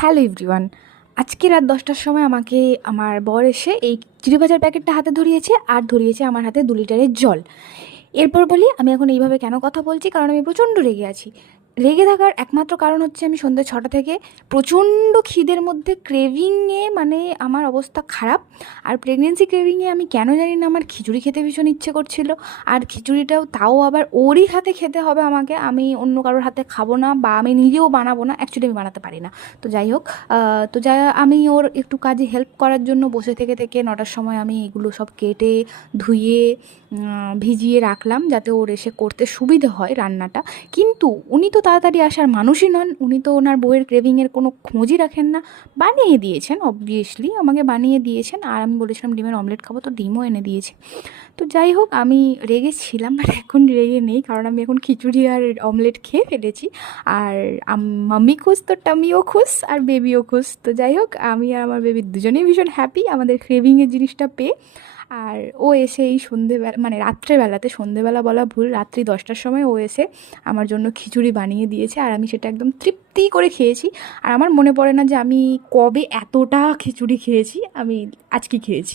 Hello everyone. আজকে রাত ১০টার সময় আমাকে আমার বর এসে এই চিড়ি ভাজার প্যাকেটটা হাতে ধরিয়েছে আর ধরিয়েছে আমার হাতে ২ লিটারের জল। এরপর বলি আমি এখন এইভাবে কেন কথা বলছি, কারণ আমি প্রচণ্ড রেগে আছি। রেগে থাকার একমাত্র কারণ হচ্ছে আমি সন্ধ্যে ৬টা থেকে প্রচণ্ড খিদের মধ্যে ক্রেভিংয়ে মানে আমার অবস্থা খারাপ। আর প্রেগনেন্সি ক্রেভিংয়ে আমি কেন জানি না আমার খিচুড়ি খেতে ভীষণ ইচ্ছে করছিল। আর খিচুড়িটাও তাও আবার ওরই হাতে খেতে হবে আমাকে, আমি অন্য কারোর হাতে খাবো না বা আমি নিজেও বানাবো না, অ্যাকচুয়ালি আমি বানাতে পারি না। তো যাই হোক, তো আমি ওর একটু কাজে হেল্প করার জন্য বসে থেকে ৯টার সময় আমি এগুলো সব কেটে ধুয়ে ভিজিয়ে রাখলাম যাতে ওর এসে করতে সুবিধে হয় রান্নাটা। কিন্তু উনি তো তাড়াতাড়ি আসার মানুষই নন, উনি তো ওনার বউয়ের ক্রেভিংয়ের কোনো খোঁজই রাখেন না। বানিয়ে দিয়েছেন, অবভিয়াসলি আমাকে বানিয়ে দিয়েছেন, আর আমি বলেছিলাম ডিমের অমলেট খাবো, তো ডিমও এনে দিয়েছে। তো যাই হোক, আমি রেগে ছিলাম বাট এখন রেগে নেই, কারণ আমি এখন খিচুড়ি আর অমলেট খেয়ে ফেলেছি। আর মাম্মি খুশ তো টামিও খুশ আর বেবিও খুশ। তো যাই হোক, আমি আর আমার বেবি দুজনেই ভীষণ হ্যাপি আমাদের ক্রেভিংয়ের জিনিসটা পেয়ে। আর ও এসে এই সন্ধেবেলা মানে রাত্রেবেলাতে, সন্ধেবেলা বলা ভুল, রাত্রি 10টার সময় ও এসে আমার জন্য খিচুড়ি বানিয়ে দিয়েছে আর আমি সেটা একদম তৃপ্তি করে খেয়েছি। আর আমার মনে পড়ে না যে আমি কবে এতটা খিচুড়ি খেয়েছি, আমি আজকে খেয়েছি।